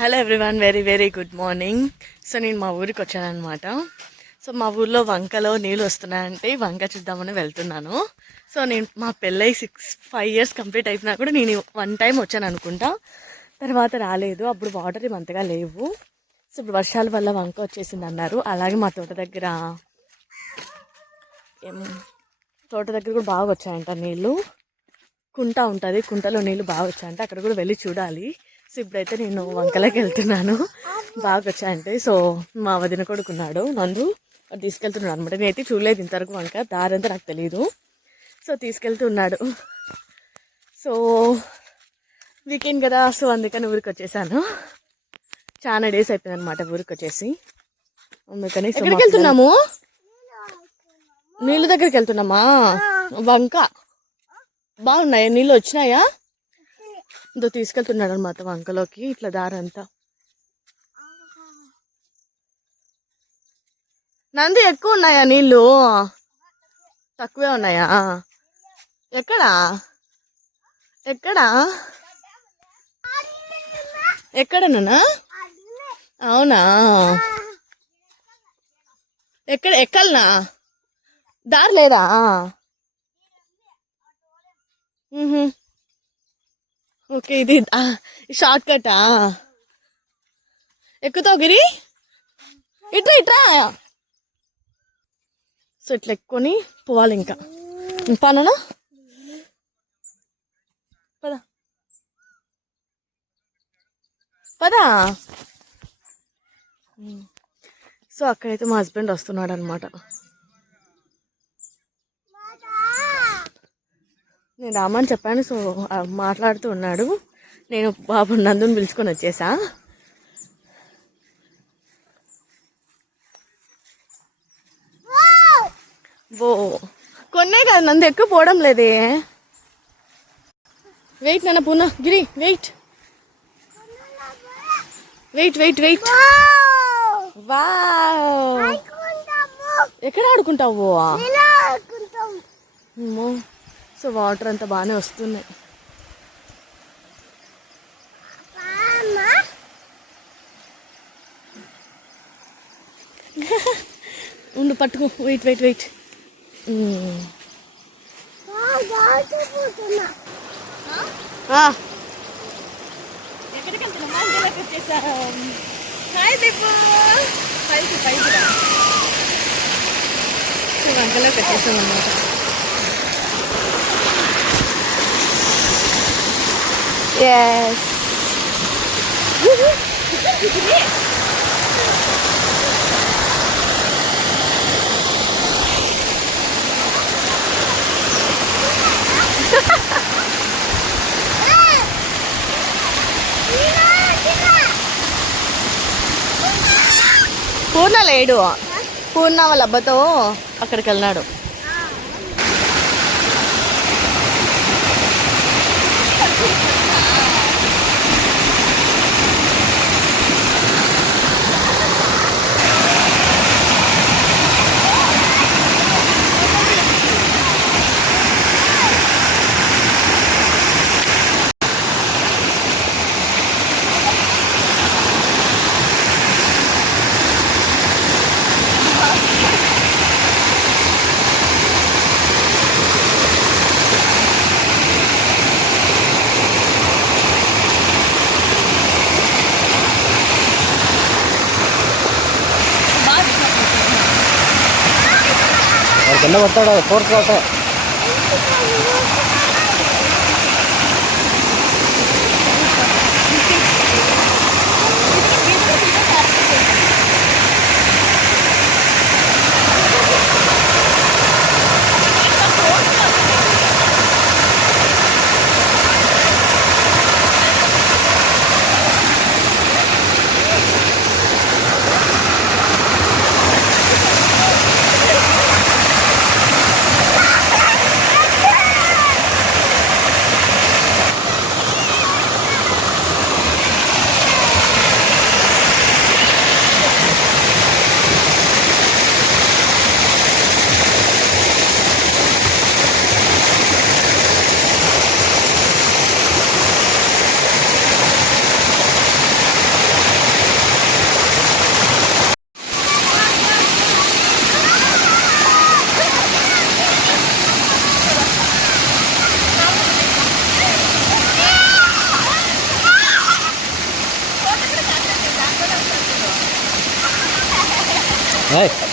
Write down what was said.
Hello everyone very very good morning so నేను మా ఊరికి వచ్చానమాట సో మా ఊర్లో వంకలో నీళ్ళు వస్తున్నాయంటే వంక చూద్దామని వెళ్తున్నాను. సో నేను మా పెళ్ళై సిక్స్ ఫైవ్ ఇయర్స్ కంప్లీట్ అయిపోయినా కూడా నేను వన్ టైం వచ్చాను అనుకుంటా. తర్వాత రాలేదు అప్పుడు వాటర్ అంతగా లేవు. సో ఇప్పుడు వర్షాల వల్ల వంక వచ్చేసింది అన్నారు. అలాగే మా తోట దగ్గర ఏం తోట దగ్గర కూడా బాగా వచ్చాయంట నీళ్ళు. కుంట ఉంటుంది కుంటలో నీళ్ళు బాగా వచ్చాయంట. అక్కడ కూడా వెళ్ళి చూడాలి. సో ఇప్పుడైతే నేను వంకలకి వెళ్తున్నాను. బాగా వచ్చాయంటే సో మా వదిన కొడుకున్నాడు నందు. తీసుకెళ్తున్నాడు అనమాట నేనైతే చూడలేదు ఇంతవరకు వంక దారంతా నాకు తెలియదు సో తీసుకెళ్తున్నాడు. సో వీకెండ్ కదా సో అందుకని ఊరికి వచ్చేసాను. చాలా డేస్ అయిపోయింది అనమాట ఊరికి వచ్చేసి. అందుకని ఎక్కడికి వెళ్తున్నాము? నీళ్ళ దగ్గరికి వెళ్తున్నామా? వంక. బాగున్నాయా? నీళ్ళు వచ్చినాయా? ఇంతో తీసుకెళ్తున్నాడు అనమాట వంకలోకి ఇట్లా దారంతా. నంది ఎక్కువ ఉన్నాయా నీళ్ళు? తక్కువే ఉన్నాయా? ఎక్కడా? ఎక్కడా? ఎక్కడనా అవునా? ఎక్కడ ఎక్కలనా? దారి లేదా? ఓకే ఇది షార్ట్ కటా ఎక్కుతావు గిరి? ఇట్రా ఇట్రా. సో ఇట్లా ఎక్కుని పోవాలి ఇంకా. పననా? పద. పదా. సో అక్కడైతే మా హస్బెండ్ వస్తున్నాడు అనమాట నేను రామని చెప్పాను సో మాట్లాడుతూ ఉన్నాడు. నేను బాబు నందుని పిలుచుకొని వచ్చేసా. బో కొన్నే కదా నందు ఎక్కువ పోవడం లేదే. వెయిట్ నాన్న పూనా గిరి వెయిట్. Wait wait wait. వా ఎక్కడ ఆడుకుంటావు అమ్మో. సో వాటర్ అంతా బాగానే వస్తున్నాయి. ఉండు పట్టుకో. వెయిట్ వెయిట్ వెయిట్ వెళ్తున్నామా ఇంటిలోకి వచ్చేసాం హాయ్ దీపు పైకి పైకి రా సో వంకలోకి వచ్చేసాం అన్నమాట Yes. పూర్ణ లేడు పూర్ణ వాళ్ళ అబ్బతో అక్కడికి వెళ్ళినాడు ಎಲ್ಲ ಒತ್ತಡ ಫೋರ್ಸ್ は。